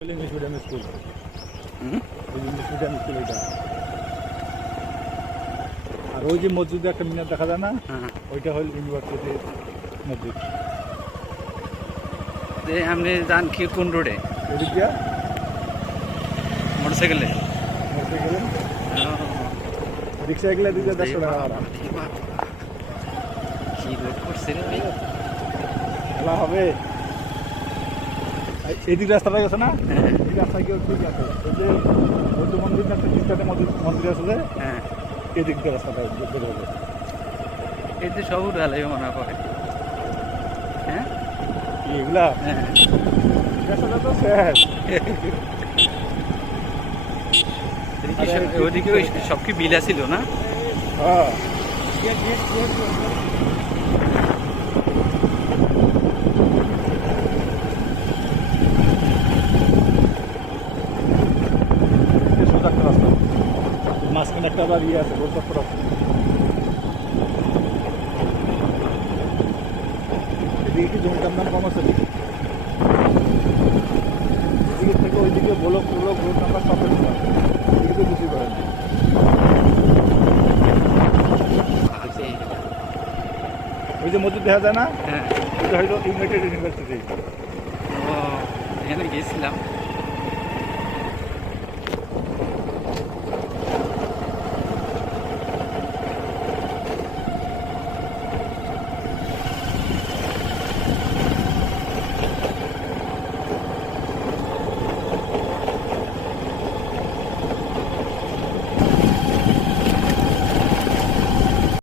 English medium school English medium school এটা। আর ওই যে মসজিদে একটা মিনার দেখা যায় না, ওইটা হল ইউনিভার্সিটি মসজিদ। আপনি যান কি কোন রোডে? এদিক দিয়া মোটরসাইকেলে রিক্সা গেলে দিকে 100 টাকা ভাড়া। কি রোড করছে রে ভাই? খেলা হবে। এদিক রাস্তাটা গেছে না, এই রাস্তা গিয়ে ঠিক আছে। ওই যে বৌদ্ধ মন্দির না, একটা তিনটাতে মন্দির আছে যে, হ্যাঁ এদিক দিয়ে রাস্তাটা বের হবে। এই যে সব ঢালাই মনে করে। হ্যাঁ এগুলা হ্যাঁ রাস্তাটা তো শেষ। ওইদিকে সব কি বিলা ছিল না? হ্যাঁ সোজা একটা রাস্তা, মাঝখানে একটা আবার ইয়ে আছে, গোল চত্বর আছে। এদিকে কি জমিটার দাম কম আছে? এদিকে থেকে ওইদিকে ব্লক নাম্বার সব এদিকে বেশি করেন। ওই যে মসজিদ দেখা যায় না, হ্যাঁ ওইটা হইল ইউনাইটেড ইউনিভার্সিটি। ও এখানে গেছিলাম।